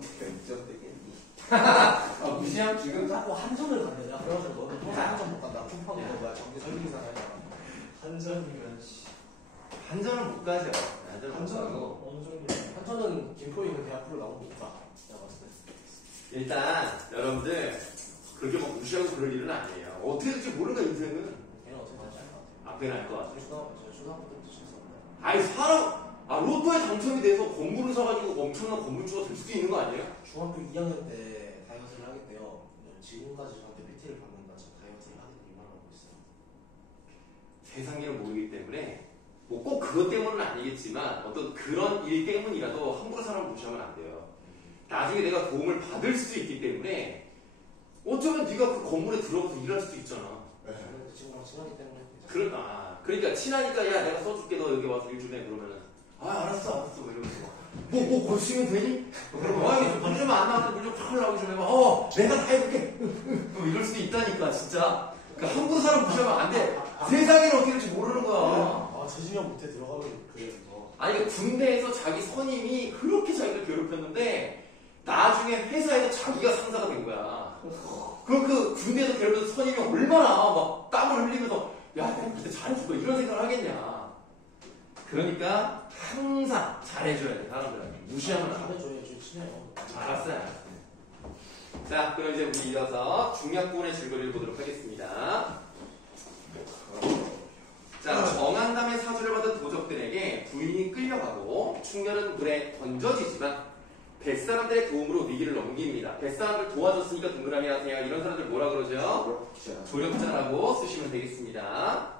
100점 되겠니? 무시함? 지금 자꾸 한전을 간대냐? 그래가지고 너는 또 한전 못 간다. 쿠팡 이거 뭐야? 전기 설비기사 하잖아. 한전이면 한전은 못 가죠. 한전은 어느 정도? 한전은 김포에 있는 대학교를 나오고 못 가. 내가 봤을 때. 일단 여러분들 그렇게 막 무시하고 그럴 일은 아니에요. 어떻게 될지 모르니까 인생은. 걔는 어떻게 될지 알 것 같아. 앞에는 알 것 같아. 초등학교 때부터 쳤었는데. 아니 사람 로또에 당첨이 돼서 건물을 사가지고 엄청난 건물주가 될 수도 있는 거 아니에요? 중학교 2학년 때 다이어트를 하겠대요. 지금까지 저한테 PT를 받는 다 지금 다이어트를 하겠다고 말하고 있어요. 세상 일을 모르기 때문에 뭐 꼭 그것 때문은 아니겠지만 어떤 그런 일 때문이라도 함부로 사람을 무시하면 안 돼요. 나중에 내가 도움을 받을 수도 있기 때문에 어쩌면 네가 그 건물에 들어가서 일할 수도 있잖아. 그 친구랑 친하기 때문에. 그러니까 친하니까 야 내가 써줄게 너 여기 와서 일 좀 해 그러면은 알았어 뭐 이러면서 뭐 걸쓰면 되니? 그러면 이게 물 좀 안 나왔는데 물 좀 팍 나오기 전에 내가 다 해볼게 뭐 이럴 수도 있다니까 진짜. 그러니까 함부로 사람 무시하면 안 돼. 세상에는 어떻게 될지 모르는 거야. 재진이 못해 들어가면 그래. 아니 군대에서 자기 선임이 그렇게 자기를 괴롭혔는데 나중에 회사에서 자기가 상사가 된 거야. 그 군대에서 괴롭혀서 선임이 얼마나 막 땀을 흘리면서 야 내가 그때 잘해줄 거야 이런 생각을 하겠냐. 그러니까 항상 잘해줘야 돼 사람들한테. 무시하면 안 돼. 잘해줘야지 친해요. 알았어요. 자 그럼 이제 우리 이어서 중약부원의 질문을 보도록 하겠습니다. 자, 정한담의 사주를 받은 도적들에게 부인이 끌려가고 충렬은 물에 던져지지만 뱃사람들의 도움으로 위기를 넘깁니다. 뱃사람들 도와줬으니까 동그라미 하세요. 이런 사람들 뭐라 그러죠? 조력자라고 쓰시면 되겠습니다.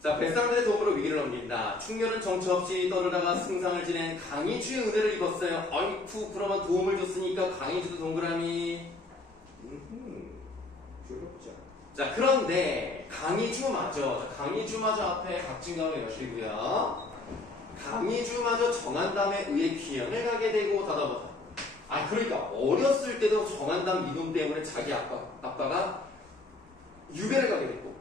자, 뱃사람들의 도움으로 위기를 넘긴다. 충렬은 정처 없이 떠들다가 승상을 지낸 강희주의 은혜를 입었어요. 아이쿠 그러면 도움을 줬으니까 강희주도 동그라미. 자 그런데 강희주마저 앞에 각진감을 여시고요. 강희주마저 정한담에 의해 귀양을 가게 되고 다다보다. 그러니까 어렸을 때도 정한담 미움 때문에 자기 아빠가 유배를 가게 됐고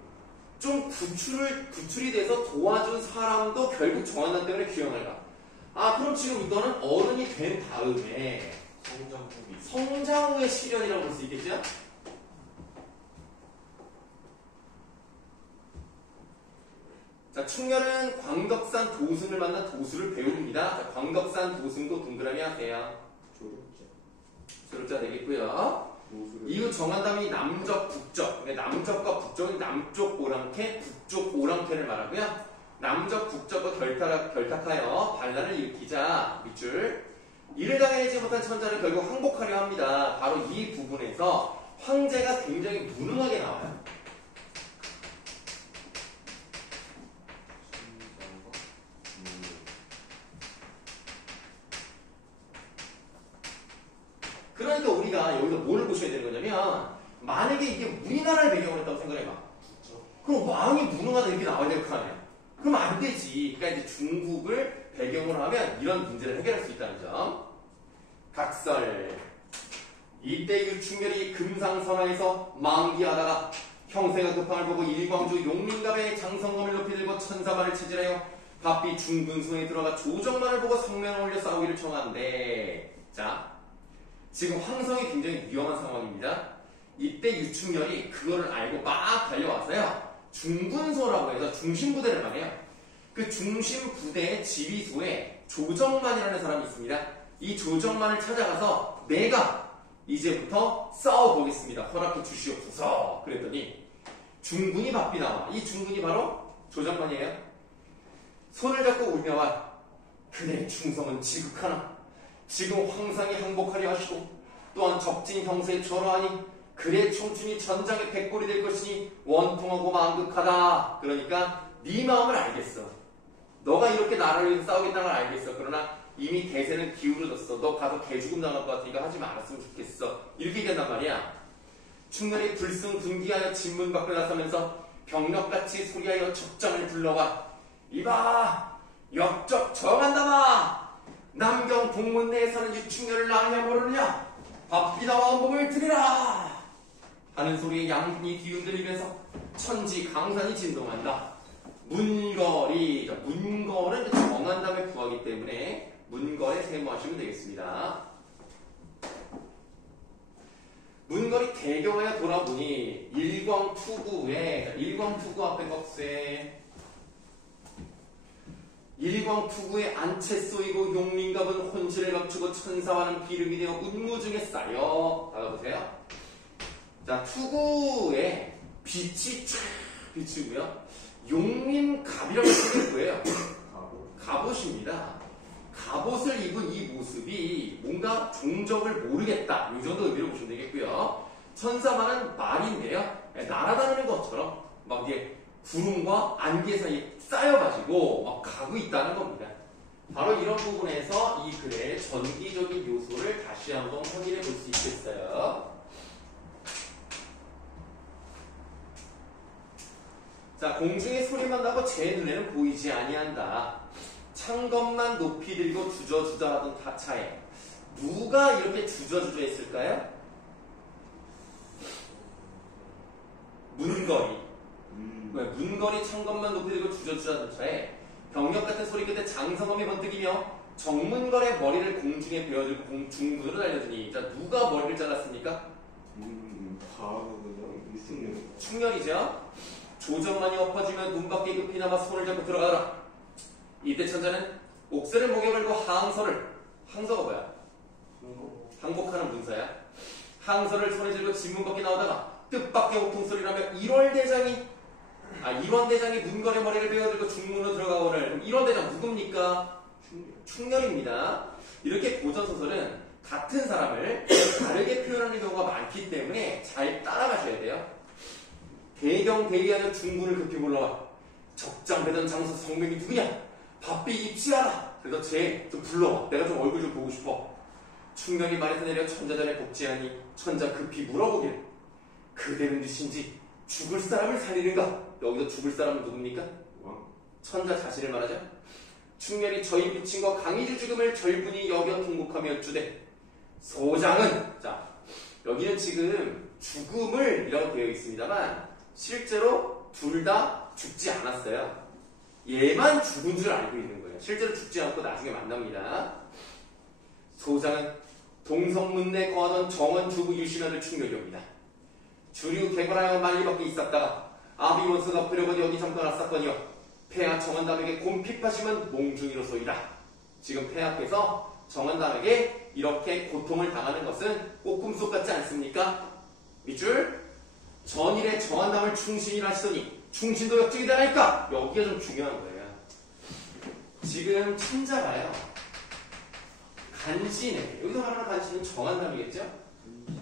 좀 구출이 돼서 도와준 사람도 결국 정한담 때문에 귀양을 가. 그럼 지금 이거는 어른이 된 다음에 성장 후의 시련이라고 볼 수 있겠죠? 자, 충렬은 광덕산 도승을 만나 도수를 배웁니다. 자, 광덕산 도승도 동그라미 하세요. 조력자 되겠고요. 이후 정한담이 남적, 북적. 남적과 북적은 남쪽 오랑캐, 북쪽 오랑캐를 말하고요. 남적, 북적과 결탁하여 반란을 일으키자 밑줄. 이를 당해내지 못한 천자는 결국 항복하려 합니다. 바로 이 부분에서 황제가 굉장히 무능하게 나와요. 그러니까 우리가 여기서 뭐를 보셔야 되는 거냐면 만약에 이게 우리나라를 배경으로 했다고 생각해봐. 그럼 왕이 무능하다 이렇게 나와야 될 거 아니야. 그럼 안 되지. 그러니까 이제 중국을 배경으로 하면 이런 문제를 해결할 수 있다는 점. 각설. 이때 유충렬이 금상선화에서 만기하다가 형세가 급함을 보고 일광주 용민갑의 장성검을 높이 들고 천사만을 체질하여 바삐 중군수에 들어가 조정만을 보고 성명을 올려 싸우기를 청하는데 자 지금 황성이 굉장히 위험한 상황입니다. 이때 유충렬이 그거를 알고 막 달려와서요. 중군소라고 해서 중심부대를 말해요. 그 중심부대의 지휘소에 조정만이라는 사람이 있습니다. 이 조정만을 찾아가서 내가 이제부터 싸워보겠습니다. 허락해 주시옵소서. 그랬더니 중군이 바삐 나와. 이 중군이 바로 조정만이에요. 손을 잡고 울며와 그대 충성은 지극하나 지금 황상이 항복하려 하시고 또한 적진 형세에 절하하니 그의 청춘이 전장의 백골이 될 것이니 원통하고 만극하다. 그러니까 네 마음을 알겠어. 너가 이렇게 나를 위해서 싸우겠다는 걸 알겠어. 그러나 이미 대세는 기울어졌어. 너 가서 개죽음 당할 것 같으니까 하지 말았으면 좋겠어. 이렇게 얘기한단 말이야. 충렬이 불승 분기하여 진문 밖에 나서면서 병력같이 소리하여 적장을 불러와 이봐 역적 정한다마 남경 동문 내에 사는 유충렬을 나냐 모르느냐 바삐다와 원복을 드리라 하는 소리에 양분이 뒤흔들리면서 천지 강산이 진동한다. 문거리 문거는 정한담의 부하기 때문에 문거리 세모하시면 되겠습니다. 문거리 대경하여 돌아보니 일광투구 앞에 꺽쇠 일광투구의 안채 쏘이고 용민갑은 혼신을 감추고 천사와는 기름이 되어 운무 중에 쌓여. 받아보세요. 자, 투구에 빛이 쫙 비치고요. 용민갑이라고 쓰는 거예요. 갑옷입니다. 갑옷을 입은 이 모습이 뭔가 종적을 모르겠다. 이 정도 의미로 보시면 되겠고요. 천사만은 말인데요. 날아다니는 것처럼 막 이게 구름과 안개 사이에 쌓여가지고 막 가고 있다는 겁니다. 바로 이런 부분에서 이 글의 전기적인 요소를 다시 한번 확인해 볼 수 있겠어요. 자, 공중에 소리만 나고 제 눈에는 보이지 아니한다. 창검만 높이 들고 주저주저 하던 타차에 누가 이렇게 주저주저 했을까요? 문거리. 문거리 창검만 높이 들고 주저주저 하던 차에 병력 같은 소리 끝에 장성엄이 번뜩이며 정문걸의 머리를 공중에 베어들고 중문으로 달려드니, 자, 누가 머리를 잘랐습니까? 충렬이죠. 조정만이 엎어지면 눈 밖에 급히 남아 손을 잡고 들어가라. 이때 천자는 옥새를 목에 걸고 항서를, 항서가 뭐야? 항복하는 문서야. 항서를 손에 들고 진문 밖에 나오다가 뜻밖의 호통소리라며 일원대장이 문걸의 머리를 베어들고 중문으로 들어가오늘. 일원대장 누굽니까? 충렬입니다. 이렇게 고전소설은 같은 사람을 다르게 표현하는 경우가 많기 때문에 잘 따라가셔야 돼요. 대경 대의하여 중문을 급히 올라와 적장배던 장수 성명이 누구냐? 바삐 입시하라. 그래서 쟤 좀 불러와. 내가 좀 얼굴 좀 보고 싶어. 충렬이 말에서 내려 천자전에 복지하니 천자 급히 물어보길. 그대는 누신지 죽을 사람을 살리는가? 여기서 죽을 사람은 누굽니까? 천자 자신을 말하죠. 충렬이 저희 비친과 강의주 죽음을 절분히 여겨 통곡하며 여쭈되 소장은, 자, 여기는 지금 죽음을 이라고 되어 있습니다만 실제로 둘 다 죽지 않았어요. 얘만 죽은 줄 알고 있는 거예요. 실제로 죽지 않고 나중에 만납니다. 소장은 동성문내에 거하던 정원 주부 유신아들 충렬이옵니다. 주류 개발하여 만리 밖에 있었다가 아비원수가 부려버려 여기 잠깐 왔었거니요. 폐하 정원담에게 곰핍하시면 몽중이로소이다. 지금 폐하께서 정원담에게 이렇게 고통을 당하는 것은 꼭 꿈속 같지 않습니까? 밑줄. 전일에 정원담을 충신이라 하시더니 충신도 역적이 되나니까. 여기가 좀 중요한 거예요. 지금 천자가요, 간신에게, 여기서 말하는 간신은 정원담이겠죠?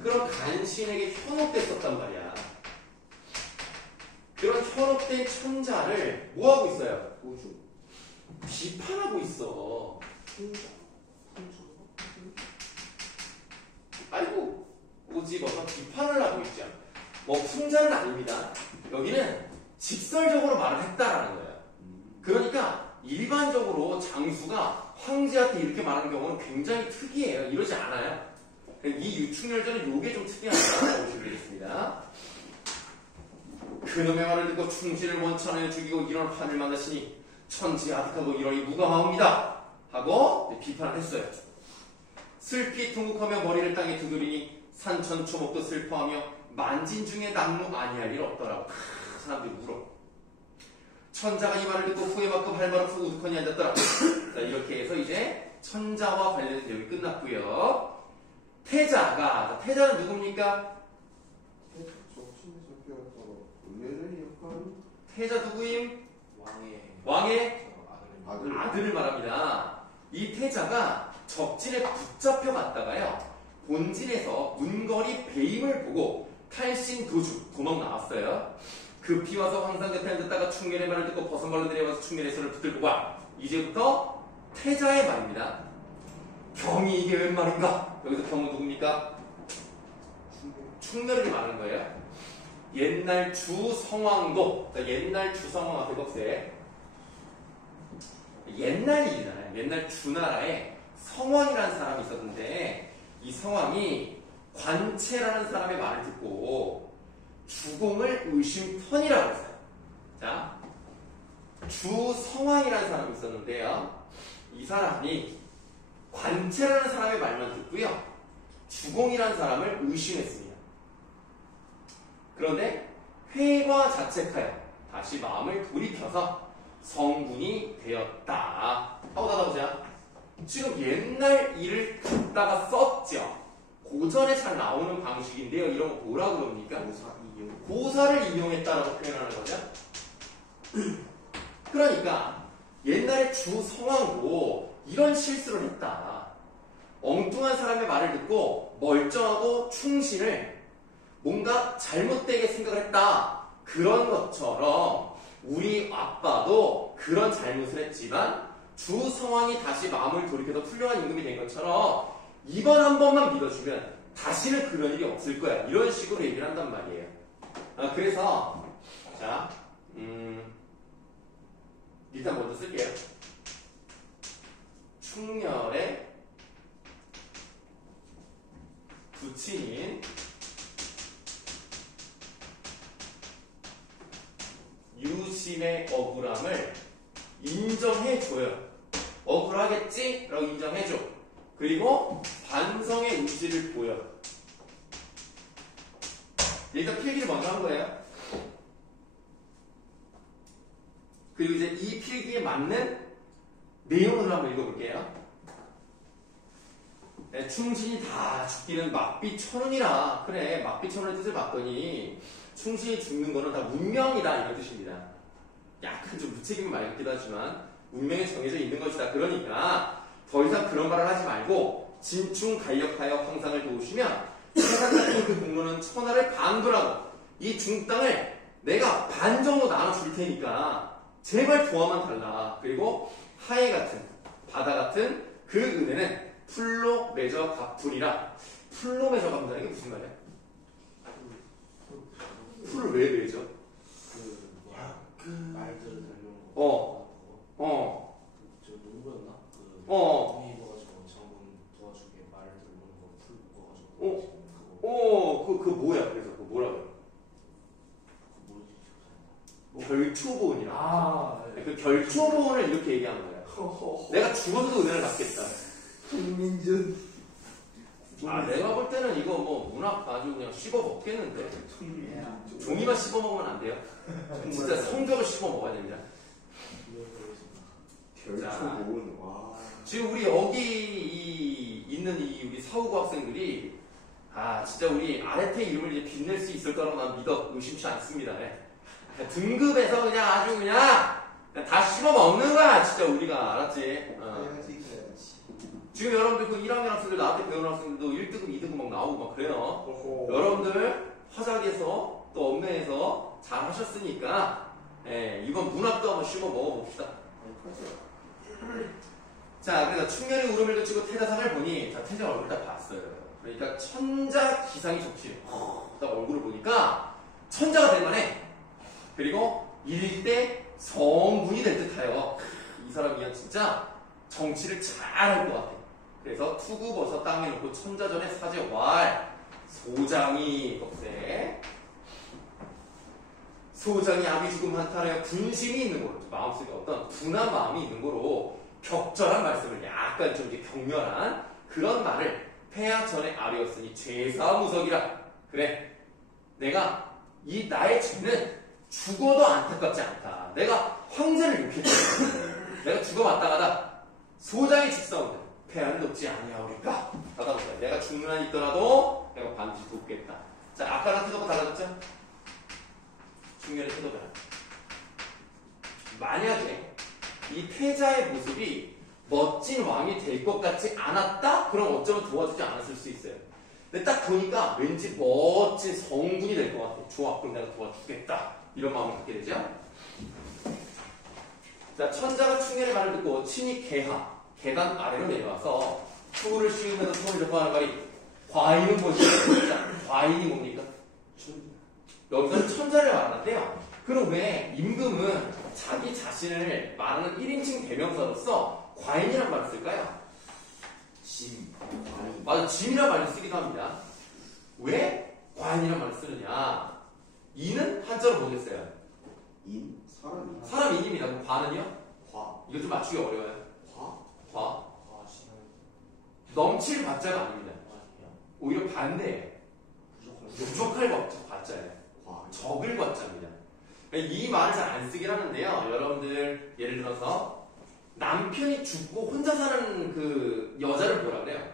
그런 간신에게 현혹됐었단 말이야. 그런 현혹된 천자를 뭐하고 있어요? 비판하고 있어. 아이고, 꼬집어서 비판을 하고 있죠. 뭐 풍자는 아닙니다. 여기는 직설적으로 말을 했다라는 거예요. 그러니까 일반적으로 장수가 황제한테 이렇게 말하는 경우는 굉장히 특이해요. 이러지 않아요. 이 유충열전은 요게 좀 특이하다고 보시면 되겠습니다. 그놈의 말을 듣고 충신을 원천하여 죽이고 이런 판을 만나시니 천지 아득하고 이러니 무감하옵니다 하고 비판을 했어요. 슬피 통곡하며 머리를 땅에 두드리니 산천초목도 슬퍼하며 만진 중에 남무 아니할 일 없더라고. 사람들이 울어. 천자가 이 말을 듣고 후회만큼 할 말 없어 우두커니 앉았더라. 자, 이렇게 해서 이제 천자와 관련된 내용이 끝났고요. 태자가, 태자는 누굽니까? 태자 누구임? 왕의 아들을 말합니다. 이 태자가 적진에 붙잡혀 갔다가요, 본진에서 문거리 배임을 보고 탈신 도주, 도망 나왔어요. 급히 와서 황상 곁에 앉았다가 충렬의 말을 듣고 버선발로 내려와서 충렬의 손을 붙들고 와. 이제부터 태자의 말입니다. 경이 이게 웬 말인가? 여기서 경은 누굽니까? 충렬을 말하는 거예요. 옛날 주성왕도, 그러니까 옛날 주성왕 앞에 꺽쇠, 옛날 일이잖아요. 옛날 주나라에 성왕이라는 사람이 있었는데 이 성왕이 관체라는 사람의 말을 듣고 주공을 의심턴이라고 했어요. 자, 주성왕이라는 사람이 있었는데요. 이 사람이 관체라는 사람의 말만 듣고요. 주공이라는 사람을 의심했습니다. 그런데 회과 자책하여 다시 마음을 돌이켜서 성분이 되었다. 하고 닫아보자. 지금 옛날 일을 갖다가 썼죠. 고전에 잘 나오는 방식인데요. 이런 거 뭐라고 그럽니까? 고사를 이용했다라고 표현하는 거죠. 그러니까 옛날에 주 성왕도 이런 실수를 했다. 엉뚱한 사람의 말을 듣고 멀쩡하고 충신을 뭔가 잘못되게 생각을 했다. 그런 것처럼 우리 아빠도 그런 잘못을 했지만 주 성왕이 다시 마음을 돌이켜서 훌륭한 임금이 된 것처럼 이번 한 번만 믿어주면 다시는 그런 일이 없을 거야. 이런 식으로 얘기를 한단 말이에요. 그래서 자, 일단 먼저 쓸게요. 충렬의 부친인 유심의 억울함을 인정해줘요. 억울하겠지? 라고 인정해줘. 그리고 반성의 의지를 보여. 일단 필기를 먼저 한 거예요. 그리고 이제 이 필기에 맞는 내용을 한번 읽어볼게요. 네, 충신이 다 죽기는 막비천운이라. 그래, 막비천운의 뜻을 봤더니 충신이 죽는 거는 다 운명이다 이런 뜻입니다. 약간 좀 무책임한 말 같기도 하지만 운명에 정해져 있는 것이다. 그러니까 더 이상 그런 말을 하지 말고 진충간력하여 황상을 도우시면 세상 같은 그 공로는 천하를 반도라고 이 중땅을 내가 반 정도 나눠줄 테니까 제발 도와만 달라. 그리고 하해 같은 바다 같은 그 은혜는 풀로 맺어 갚으리라. 풀로 맺어 갚는다는 게 무슨 말이야? 풀을 왜 맺어? 말들을 달려오는 거. 저 누구였나? 돈이 입어가지고 장군 도와주게 말 들고는 거풀 묶어가지고. 그거 뭐야? 그래서 그거 뭐라고? 결초보은이라. 그 결초보은을 이렇게 얘기하는 거야. 내가 죽어서도 은혜를 갚겠다. 김민준. 내가 볼 때는 이거 뭐 문학 아주 그냥 씹어 먹겠는데. 종이만 씹어 먹으면 안 돼요. 진짜 성적을 씹어 먹어야 됩니다. 결초보은. 와. 지금 우리 여기 있는 우리 사후고 학생들이 진짜 우리 아래태 이름을 이제 빛낼 수 있을 거라고 난 믿어 의심치 않습니다. 등급에서 그냥 아주 그냥 다 씹어 먹는 거야 진짜 우리가. 알았지? 지금 여러분들 그 1학년 학생들 나한테 배우는 학생들도 1등급 2등급 막 나오고 막 그래요. 여러분들 화작에서 또 엄매에서 잘 하셨으니까 이번 문학도 한번 씹어 먹어봅시다. 자, 그래서 충렬의 울음을 그치고 태자상을 보니 태자 얼굴 딱 봤어요. 그러니까 천자 기상이 적시래. 딱 얼굴을 보니까 천자가 될 만해. 그리고 일대 성분이 될 듯하여 이 사람이 진짜 정치를 잘할 것 같아. 그래서 투구버섯 땅에 놓고 천자전에 사제 왈 소장이 겁세. 소장이 아비 죽음 한탄하여 분심이 있는 거로 마음속에 어떤 분한 마음이 있는 거로 격절한 말씀을 약간 좀 이렇게 격렬한 그런 말을 폐하 전에 아뢰었으니 죄사무석이라. 그래, 내가 이 나의 죄는 죽어도 안타깝지 않다. 내가 황제를 욕했다. 내가 죽어왔다가다 소장이 죽사온다. 폐하는 높지 아니하오리까. 받아보자. 내가 죽는 한 있더라도 내가 반드시 돕겠다. 자, 아까랑 태도가 달라졌죠? 중요한 태도가. 만약에 이 태자의 모습이 멋진 왕이 될 것 같지 않았다? 그럼 어쩌면 도와주지 않았을 수 있어요. 근데 딱 보니까 왠지 멋진 성군이 될 것 같아. 좋아, 그럼 내가 도와주겠다. 이런 마음을 갖게 되죠. 자, 천자가 충렬의 말을 듣고 친히 계단 아래로 내려와서 투구를 씌우면서 손을 잡고 하는 말이 과인은 무엇이냐? 과인이 뭡니까? 여기서 천자를 말하는데요. 그럼 왜 임금은 자기 자신을 말하는 1인칭 대명사로서 과인이란 말을 쓸까요? 과인. 맞아, 짐이란 말을 쓰기도 합니다. 왜 과인이란 말을 쓰느냐? 인은 한자로 뭐겠어요? 인? 사람이. 사람 인입니다. 그럼 과는요? 과. 이거 좀 맞추기 어려워요. 과? 과. 신앙. 넘칠 과자가 아닙니다. 아니에요? 오히려 반대예요. 부족할 과자예요. 과. 적을 과자입니다. 이 말을 잘 안 쓰긴 하는데요. 여러분들 예를 들어서 남편이 죽고 혼자 사는 그 여자를 뭐라 그래요?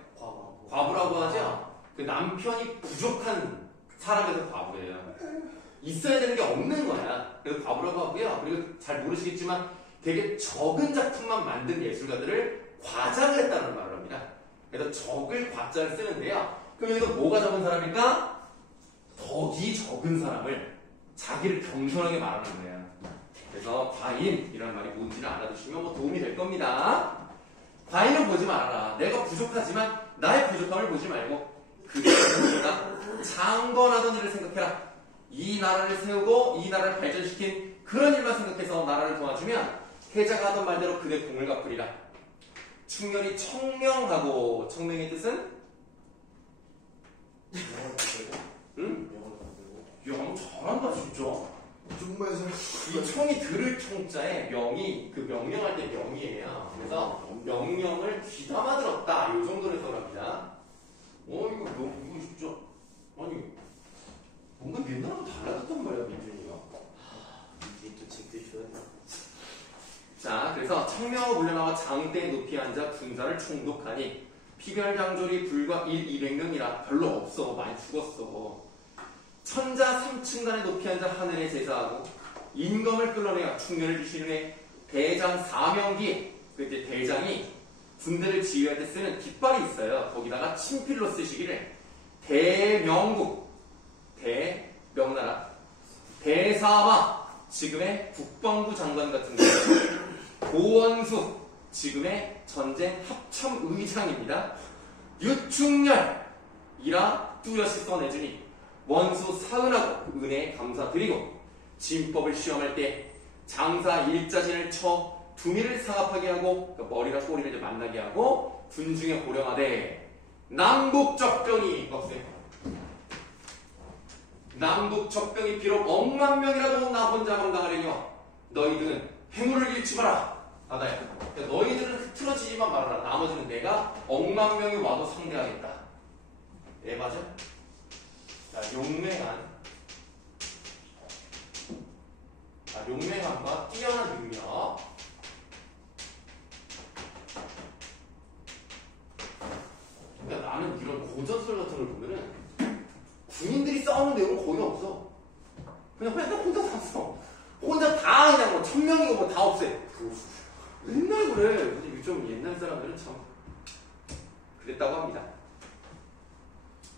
과부라고 하죠. 그 남편이 부족한 사람에서 과부예요. 있어야 되는 게 없는 거야. 그래서 과부라고 하고요. 그리고 잘 모르시겠지만 되게 적은 작품만 만든 예술가들을 과작을 했다는 말을 합니다. 그래서 적을 과자를 쓰는데요. 그럼 여기서 뭐가 적은 사람일까? 덕이 적은 사람을 자기를 겸손하게 말하는 거예요. 그래서 과인이라는 말이 뭔지를 알아두시면 뭐 도움이 될 겁니다. 과인을 보지 말아라. 내가 부족하지만 나의 부족함을 보지 말고 그대가 장건하던 일을 생각해라. 이 나라를 세우고 이 나라를 발전시킨 그런 일만 생각해서 나라를 도와주면 해자가 하던 말대로 그대 공을 갚으리라. 충렬이 청명하고 청명의 뜻은? 응? 야, 잘한다 진짜. 정말 잘. 이 청이 들을 청자에 명이 그 명령할 때 명이에요. 그래서 명령을 귀담아 들었다. 이 정도로 해석합니다. 이거 진짜 아니 뭔가 옛날하고 달라졌단 말이야 민준이가. 이게 또 책도 줘야 돼. 자, 그래서 청명하고 물려나와 장대에 높이 앉아 군사를 총독하니 피별장졸이 불과 200명이라 별로 없어. 많이 죽었어. 천자 3층간에 높이 앉아 하늘에 제사하고 인검을 끌어내어 충렬을 주신 후에 대장 사명기, 그때 대장이 군대를 지휘할 때 쓰는 깃발이 있어요. 거기다가 친필로 쓰시기를 대명국, 대명나라, 대사마, 지금의 국방부 장관 같은 거, 고원수, 지금의 전쟁 합참의장입니다. 유충렬이라 뚜렷이 써내주니 원수 사은하고 은혜에 감사드리고 진법을 시험할 때 장사 일자진을 쳐 두미를 상합하게 하고 그러니까 머리랑 꼬리를 이제 만나게 하고 군중에 호령하되 남북적병이 없어요. 남북적병이 비록 10,000 명이라도 나 혼자 감당하려며 너희들은 행운을 잃지 마라. 바다야. 그러니까 너희들은 흐트러지지만 말아라. 나머지는 내가 10,000 명이 와도 상대하겠다. 예, 맞아? 자, 용맹함과 뛰어난 능력. 그러니까 나는 이런 고전설 같은 걸 보면은 군인들이 싸우는 내용은 거의 없어. 그냥 혼자 샀어. 혼자 다 그냥 뭐 1,000명이고 뭐 다 없애. 맨날 그래. 근데 좀 옛날 사람들은 참 그랬다고 합니다.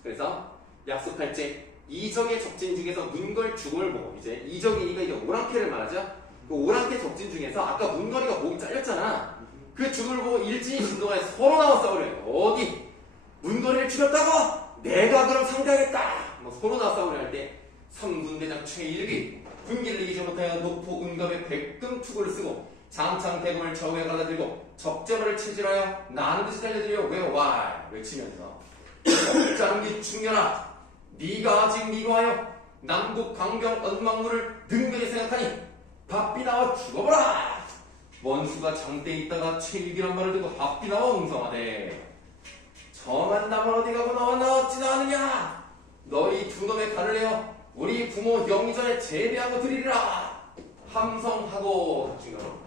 그래서 약속할지 이적의 적진 중에서 문걸 죽음을 보고 이제 이적이니까 이제 오랑캐를 말하죠. 그 오랑캐 적진 중에서 아까 문걸이가 목이 잘렸잖아. 그 죽음을 보고 일진이 진동하에 서로 나와 싸우려요. 어디 문걸이를 죽였다고? 내가 그럼 상대하겠다. 뭐 서로 나와 싸우려 할 때 삼군대장 최일기 군기를 이기지 못하여 노포 은갑에 백금 투구를 쓰고 장창 대검을 저우에 갈라들고 적재벌을 체질하여 나는 듯이 달려들여 외와 외치면서 적장기 충렬아 네가 아직 미워하여 남북 강경 언망물을 능근히 생각하니 바삐 나와 죽어보라. 원수가 장대에 있다가 최일기란 말을 듣고 바삐 나와 웅성하되 정한 남은 어디 가고 너와 나왔지도 않느냐. 너희 두 놈의 간을 내어 우리 부모 영전에 제비하고 드리리라. 함성하고 증거로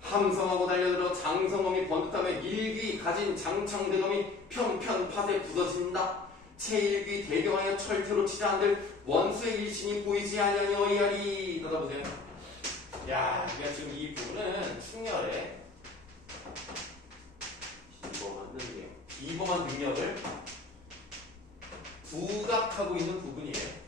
함성하고 달려들어 장성검이 번듯하며 일기 가진 장창대검이 편편 팥에 굳어진다. 채일기 대경하여 철퇴로 치자 한들 원수의 일신이 보이지 아니하니 어이하리. 떠다보세요. 야, 우리가 지금 이 부분은 충렬의 비범한 능력을 부각하고 있는 부분이에요.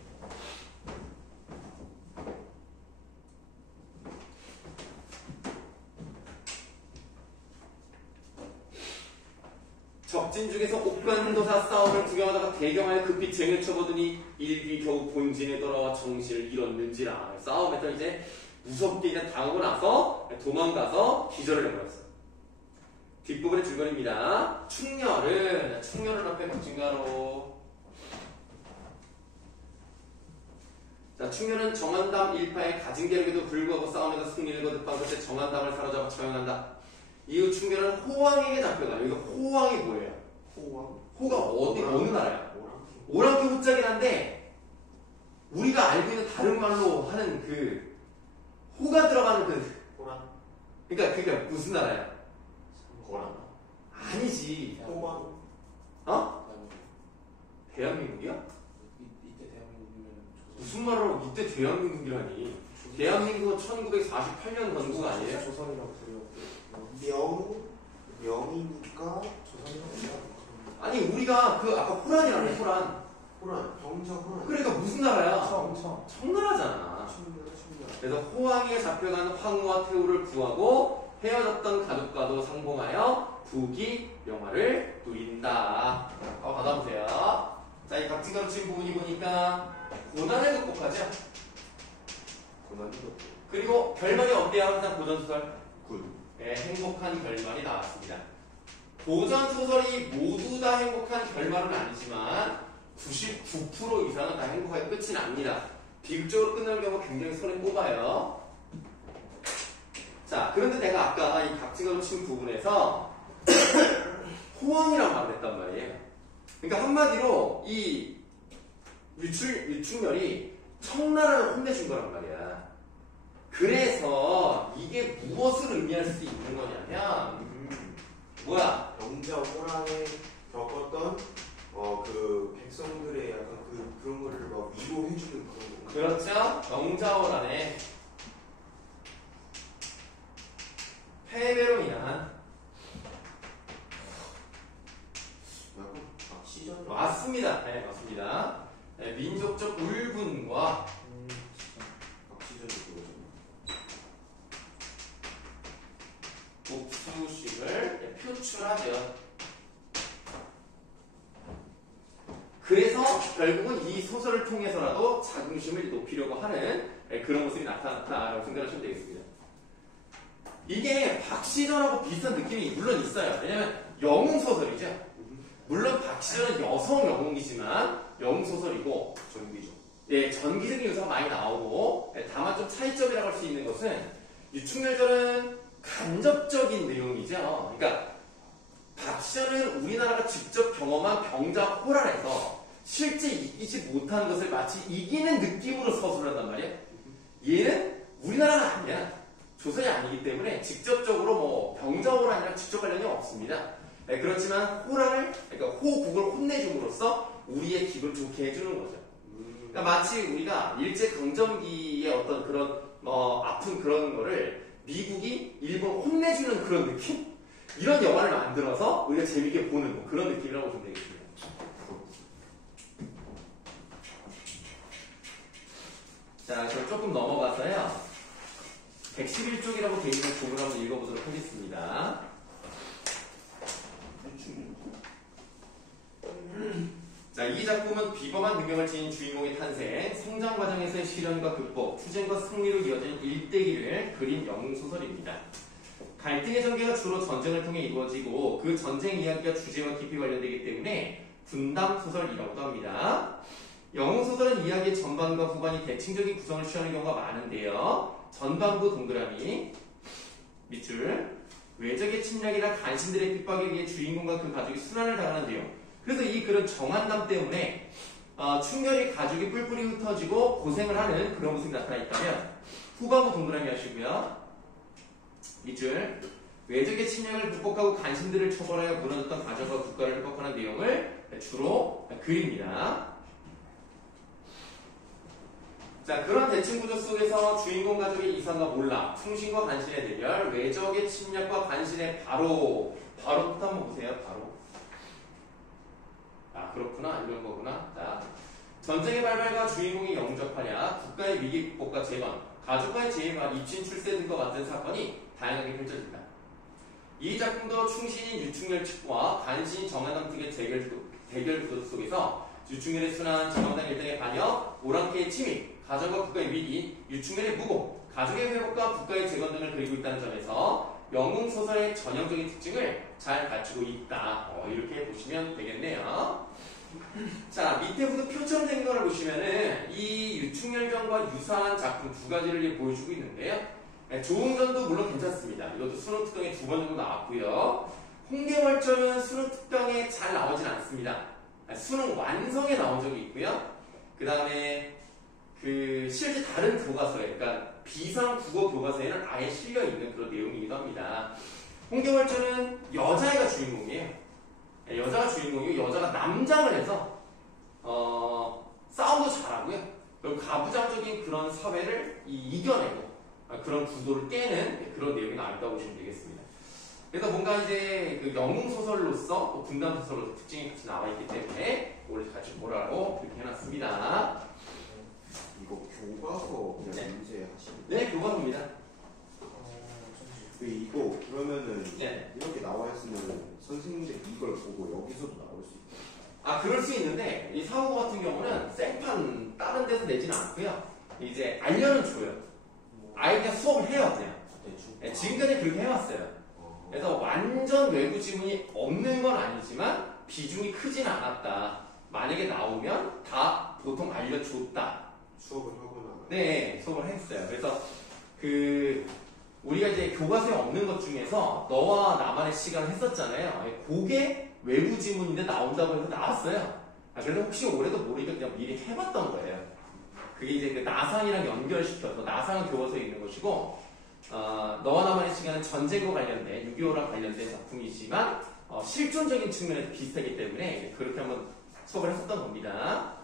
적진 중에서 옥간도사 싸움을 구경하다가 대경하여 급히 쟁을 쳐보더니 일기 겨우 본진에 돌아와 정신을 잃었는지라. 싸움에서 이제 무섭게 그냥 당하고 나서 도망가서 기절을 해버렸어. 뒷부분의 줄거리입니다. 충렬은 앞에 박진가로. 자, 충렬은 정한담 일파의 가진 계력에도 불구하고 싸움에서 승리를 거듭한 것에 정한담을 사로잡아 처형한다. 이후 충렬은 호왕에게 잡혀가요. 여기 호왕이 뭐예요? 호왕? 호가 어느 나라야? 오랑캐. 오랑캐 호자긴 한데 우리가 알고 있는 다른 말로 하는 그 호가 들어가는 그 호랑? 그러니까 무슨 나라야? 호랑? 아니지. 호왕? 어? 대한민국이야? 이때 대한민국이면 무슨 말로 이때 대한민국이라니? 대한민국은 1948년 건국 아니에요? 조선이라고 불렸고 명이니까 조선이라고 불렸고 아니 우리가 그 아까 호란이라네 호란. 호랑. 병자 호랑. 그러니까 무슨 나라야? 청청 청나라잖아. 충렬. 그래서 호왕에 잡혀가는 황후와 태후를 구하고 헤어졌던 가족과도 상봉하여 부귀 영화를 누린다. 받아보세요. 자, 이 각진 가르침 부분이 보니까 고난을 극복하죠. 고난이도. 그리고 결말이 어때요? 항상 고전소설? 군. 네, 행복한 결말이 나왔습니다. 고전소설이 모두 다 행복한 결말은 아니지만 99% 이상은 다 행복하게 끝이 납니다. 비극적으로 끝나는 경우가 굉장히 손에 꼽아요. 자, 그런데 내가 아까 이 각지가로 친 부분에서 호왕이란 말을 했단 말이에요. 그러니까 한마디로 이 유충렬이 청나라를 혼내준 거란 말이야. 그래서 이게 무엇을 의미할 수 있는 거냐면 뭐야? 병자 호랑에 겪었던 그 백성들의 약간 그런 거를 막 위로해주는 그런 거. 그렇죠? 병자호란의 패배로 인한 약간 시전. 맞습니다. 네, 맞습니다. 네, 민족적 울분과 시전이 그거잖아. 복수식을 표출하죠. 그래서 결국은 이 소설을 통해서라도 자긍심을 높이려고 하는 그런 모습이 나타났다라고 생각하시면 되겠습니다. 이게 박시전하고 비슷한 느낌이 물론 있어요. 왜냐면 영웅소설이죠. 물론 박시전은 여성 영웅이지만 영웅소설이고 전기죠. 예, 전기적인 요소가 많이 나오고 다만 좀 차이점이라고 할 수 있는 것은 유충렬전은 간접적인 내용이죠. 그러니까 박시전은 우리나라가 직접 경험한 병자 호란에서 실제 이기지 못한 것을 마치 이기는 느낌으로 서술을 한단 말이에요. 얘는 우리나라가 아니야. 조선이 아니기 때문에 직접적으로 뭐 병자 호란이랑 직접 관련이 없습니다. 네, 그렇지만 호란을 그러니까 호국을 혼내줌으로써 우리의 기분을 좋게 해주는 거죠. 그러니까 마치 우리가 일제 강점기의 어떤 그런 아픈 그런 거를 미국이 일본 혼내주는 그런 느낌? 이런 영화를 만들어서 우리가 재밌게 보는 뭐 그런 느낌이라고 보면 되겠습니다. 자, 그럼 조금 넘어가서요. 111쪽이라고 되어 있는 부분을 한번 읽어보도록 하겠습니다. 자, 이 작품은 비범한 능력을 지닌 주인공의 탄생, 성장 과정에서의 시련과 극복, 투쟁과 승리로 이어진 일대기를 그린 영웅소설입니다. 갈등의 전개가 주로 전쟁을 통해 이루어지고 그 전쟁 이야기가 주제와 깊이 관련되기 때문에 분담소설이라고도 합니다. 영웅소설은 이야기의 전반과 후반이 대칭적인 구성을 취하는 경우가 많은데요. 전반부 동그라미, 밑줄, 외적의 침략이나 간신들의 핍박에 의해 주인공과 그 가족이 순환을 당하는 내용. 그래서 이 글은 정한남 때문에 충렬이 가족이 뿔뿔이 흩어지고 고생을 하는 그런 모습이 나타나 있다면 후반부 동그라미 하시고요. 밑줄, 외적의 침략을 극복하고 간신들을 처벌하여 무너졌던 가족과 국가를 회복하는 내용을 주로 그립니다. 자, 그런 대칭 구조 속에서 주인공 가족의 이상과 몰락, 충신과 간신의 대결, 외적의 침략과 간신의 바로부터 한번 보세요. 바로. 아, 그렇구나. 이런 거구나. 자, 전쟁의 발발과 주인공의 영적 활약, 국가의 위기 극복과 재건, 가족과의 재해와 입신 출세 등과 같은 사건이 다양하게 펼쳐진다. 이 작품도 충신인 유충렬 측과 간신인 정한남 측의 대결 구도 속에서 유충렬의 순환, 정황당 일당의 반역, 오랑캐의 침입, 가정과 국가의 위기, 유충렬의 무공, 가족의 회복과 국가의 재건 등을 그리고 있다는 점에서 영웅소설의 전형적인 특징을 잘 갖추고 있다. 이렇게 보시면 되겠네요. 자, 밑에부터 표천된 거를 보시면은 이 유충렬전과 유사한 작품 두 가지를 보여주고 있는데요. 네, 조응전도 물론 괜찮습니다. 이것도 수능 특강에 2번 정도 나왔고요. 홍계월전은 수능 특강에 잘 나오진 않습니다. 수능 완성에 나온 적이 있고요. 그 다음에 실제 다른 교과서에, 그러니까 비상 국어 교과서에는 아예 실려 있는 그런 내용이기도 합니다. 홍계월전은 여자애가 주인공이에요. 여자가 주인공이고 여자가 남장을 해서 싸움도 잘하고요. 그리고 가부장적인 그런 사회를 이겨내고 그런 구도를 깨는 그런 내용이 나왔다고 보시면 되겠습니다. 그래서 뭔가 이제 그 영웅 소설로서 또 군단 소설로서 특징이 같이 나와 있기 때문에 오늘 같이 보라고 이렇게 해놨습니다. 이거 교과서 그냥 네. 문제 하시는 네, 교과서입니다. 이거 그러면은 네. 이렇게 나와 있으면 선생님들 이걸 보고 여기서도 나올 수 있어요. 아, 그럴 수 있는데 이 사후고 같은 경우는 생판 다른 데서 내지는 않고요. 이제 알려는 줘요. 아예 그냥 수업을 해요, 그냥. 네, 지금까지 그렇게 해왔어요. 그래서 완전 외부 지문이 없는 건 아니지만 비중이 크진 않았다. 만약에 나오면 다 보통 알려줬다. 수업을 하거나. 네, 수업을 했어요. 그래서 우리가 이제 교과서에 없는 것 중에서 너와 나만의 시간을 했었잖아요. 그게 외부 지문인데 나온다고 해서 나왔어요. 그래서 혹시 올해도 모르니까 그냥 미리 해봤던 거예요. 그게 이제 그 나상이랑 연결시켜서 나상은 교과서에 있는 것이고 너와 나만의 시간은 전쟁과 관련된 6.25랑 관련된 작품이지만 실존적인 측면에서 비슷하기 때문에 그렇게 한번 수업을 했었던 겁니다.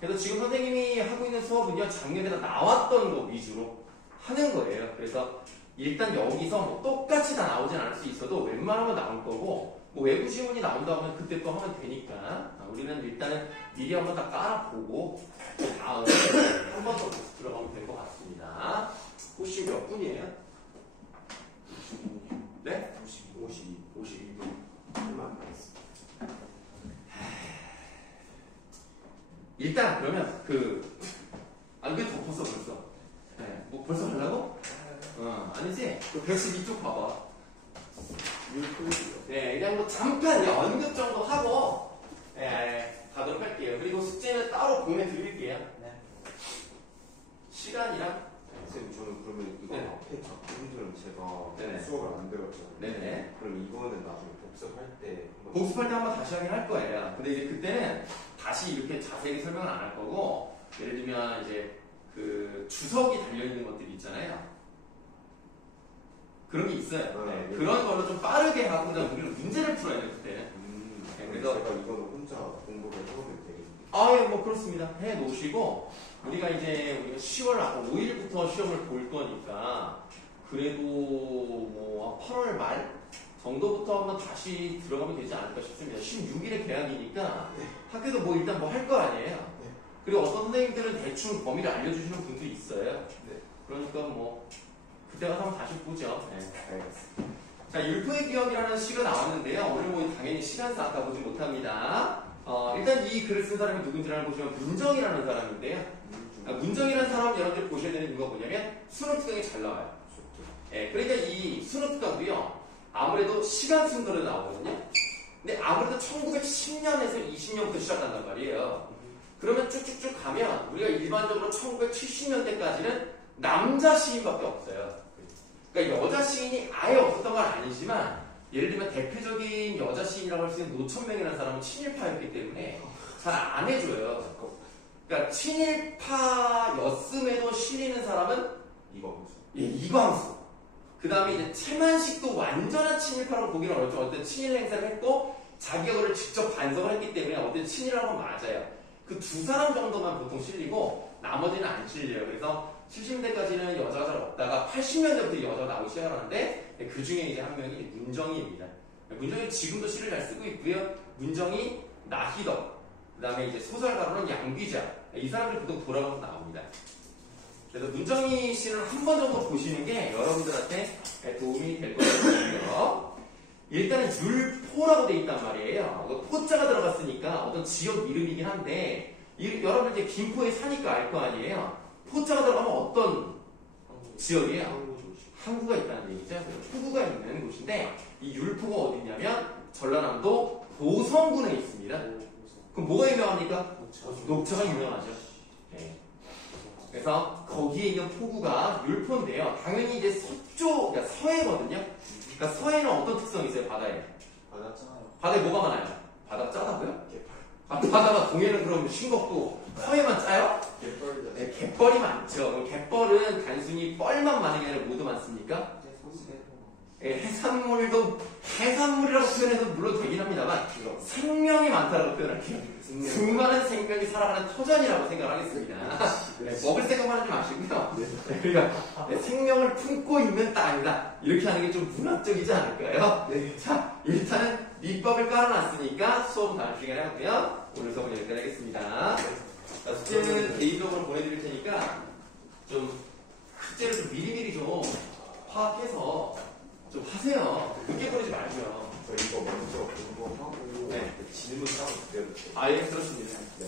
그래서 지금 선생님이 하고 있는 수업은요 작년에 나왔던 거 위주로 하는 거예요. 그래서 일단 여기서 뭐 똑같이 다 나오진 않을 수 있어도 웬만하면 나올 거고 뭐 외부 지문이 나온다고 하면 그때 또 하면 되니까 우리는 일단은 미리 한번 다 깔아보고 다음에 한 번 더 들어가면 될 것 같습니다. 혹시 몇 분이에요? 네? 52분. 얼마 안 남았어. 일단 그러면 왜 덮었어 벌써? 네, 뭐 벌써 가려고? 아니지? 그 벽식 이쪽 봐봐. 네, 그냥 뭐 잠깐 언급 정도 하고 가도록 할게요. 그리고 숙제는 따로 보내드릴게요. 네. 시간이랑 선생님 저는 그러면 이거 네. 앞에 작품들은 제가 네네. 수업을 안 배웠잖아요. 네네. 그럼 이거는 나중에 복습할 때 한번 복습할 때 한번 다시 하긴 할 거예요. 근데 이제 그때는 다시 이렇게 자세히 설명을 안 할 거고, 예를 들면 이제 그 주석이 달려있는 것들이 있잖아요. 그런 게 있어요. 네. 네. 그런 걸로 좀 빠르게 하고, 그다음 우리는 문제를 풀어야 돼요, 그때는. 네, 그래서 그래서 제가 이거는 혼자 공부를 해보면 되겠네요. 예, 뭐 그렇습니다. 해 놓으시고, 우리가 10월 5일부터 시험을 볼 거니까, 그래도 뭐 8월 말 정도부터 한번 다시 들어가면 되지 않을까 싶습니다. 16일에 개학이니까 학교도 뭐 일단 뭐 할 거 아니에요. 그리고 어떤 선생님들은 대충 범위를 알려주시는 분도 있어요. 그러니까 뭐 그때 가서 한번 다시 보죠. 네, 알겠습니다. 자, 율포의 기억이라는 시가 나왔는데요. 오늘 뭐 당연히 시간상 아까 보지 못합니다. 일단 이 글을 쓴 사람이 누군지 알아보시면 문정이라는 사람인데요. 문정이라는 사람 여러분들 보셔야 되는 이유가 뭐냐면 수능 특강이 잘 나와요. 그러니까 이 수능 특강도요. 아무래도 시간 순서로 나오거든요. 근데 아무래도 1910년에서 20년부터 시작한단 말이에요. 그러면 쭉쭉쭉 가면 우리가 일반적으로 1970년대까지는 남자 시인밖에 없어요. 그러니까 여자 시인이 아예 없었던 건 아니지만 예를 들면 대표적인 여자 시인이라고 할 수 있는 노천명이라는 사람은 친일파였기 때문에 잘 안 해줘요. 그러니까 친일파였음에도 실리는 사람은 이광수. 그 다음에 이제 채만식도 완전한 친일파라고 보기는 어렵죠. 어쨌든 친일 행사를 했고 자기가 그걸 직접 반성을 했기 때문에 어쨌든 친일하고 맞아요. 그 두 사람 정도만 보통 실리고 나머지는 안 실려요. 그래서 70년대까지는 여자가 잘 없다가 80년대부터 여자가 나오기 시작하는데 그 중에 이제 한 명이 문정희입니다. 문정희 지금도 시를 잘 쓰고 있고요. 문정희, 나희덕, 그 다음에 이제 소설가로는 양귀자, 이 사람들 보통 돌아가서 나옵니다. 그래서 문정희 씨를 한 번 정도 보시는 게 여러분들한테 도움이 될 것 같고요. 일단은 율포라고 돼 있단 말이에요. 포자가 들어갔으니까 어떤 지역 이름이긴 한데 여러분들 이제 김포에 사니까 알 거 아니에요. 포자가 들어가면 어떤 지역이에요? 항구가 있다는 얘기죠. 포구가 있는 곳인데 이 율포가 어디냐면 전라남도 보성군에 있습니다. 그럼 뭐가 유명합니까? 녹차가 유명하죠. 네. 그래서 거기에 있는 포구가 율포인데요. 당연히 이제 서쪽, 그러니까 서해거든요. 그러니까 서해는 어떤 특성이 있어요, 바다에? 받았잖아요. 바다에 뭐가 많아요? 바다가 짜다고요? 바다가 동해는 그럼 싱겁고 서해만 짜요? 갯벌이다. 네, 갯벌이 많죠. 갯벌은 단순히 뻘만 많은 게 아니라 모두 많습니까? 예, 해산물이라고 표현해도 물론 되긴 합니다만 생명이 많다라고 표현할게요. 수많은 생명이 살아가는 터전이라고 생각하겠습니다. 네, 먹을 생각만 하지 마시고요. 네, 그러니까 생명을 품고 있는 땅이다. 이렇게 하는 게 좀 문학적이지 않을까요? 네. 자, 일단은 밑밥을 깔아놨으니까 수업 다음 시간에 하고요. 오늘 수업은 여기까지 하겠습니다. 자, 숙제는 개인적으로 보내드릴 테니까 좀 숙제를 좀 미리미리 좀 파악해서 좀 하세요. 늦게 보내지 말고요. 저 이거 먼저 공부하고 네. 질문 따로 드려도 돼요? 아예 그렇습니다. 네.